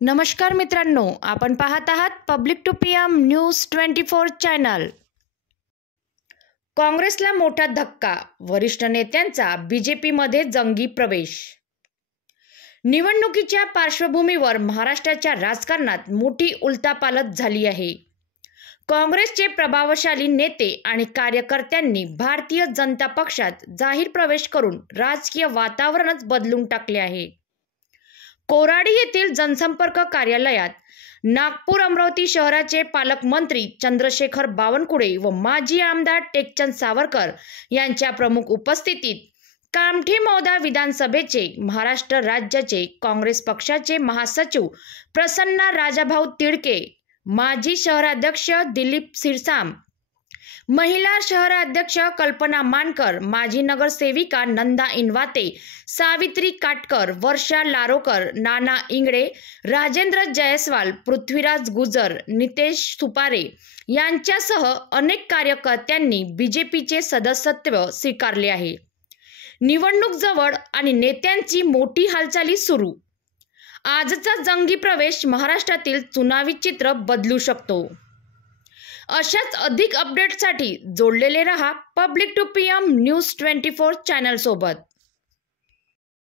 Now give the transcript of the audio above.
नमस्कार मित्रांनो, आपण पाहत आहात public to PM news 24 channel. काँग्रेसला मोठा धक्का, वरिष्ठ नेत्यांचा बीजेपीमध्ये जंगी प्रवेश। निवडणुकीच्या पार्श्वभूमीवर महाराष्ट्राच्या राजकारणात मोठी उलथापालथ झाली आहे। काँग्रेसचे प्रभावशाली नेते आणि कार्यकर्त्यांनी भारतीय जनता पक्षात जाहीर प्रवेश करून राजकीय वातावरणच बदलून टाकले आहे। कोराडी येथील जनसंपर्क कार्यालयात नागपूर अमरावती शहराचे पालकमंत्री चंद्रशेखर बावनकुळे व माजी आमदार टेकचंद सावरकर यांच्या प्रमुख उपस्थितीत कामठी मौदा विधानसभेचे महाराष्ट्र राज्याचे काँग्रेस पक्षाचे महासचिव प्रसन्ना राजाभाऊ तिडके, माजी शहराध्यक्ष दिलीप सिरसाम, महिला शहराध्यक्ष कल्पना मानकर, माजी नगरसेविका नंदा इनवाते, सावित्री काटकर, वर्षा लारोकर, नाना इंगडे, राजेंद्र जयस्वाल, पृथ्वीराज गुजर, नितेश सुपारे यांच्यासह अनेक कार्यकर्त्यांनी बीजेपीचे सदस्यत्व स्वीकारले आहे। निवडणूक जवळ आणि नेत्यांची मोठी हालचाली सुरू। आजचा जंगी प्रवेश महाराष्ट्रातील चुनावी चित्र बदलू शकतो। अशाच अधिक अपडेट्ससाठी जोडलेले रहा public to PM news 24 channel सोबत।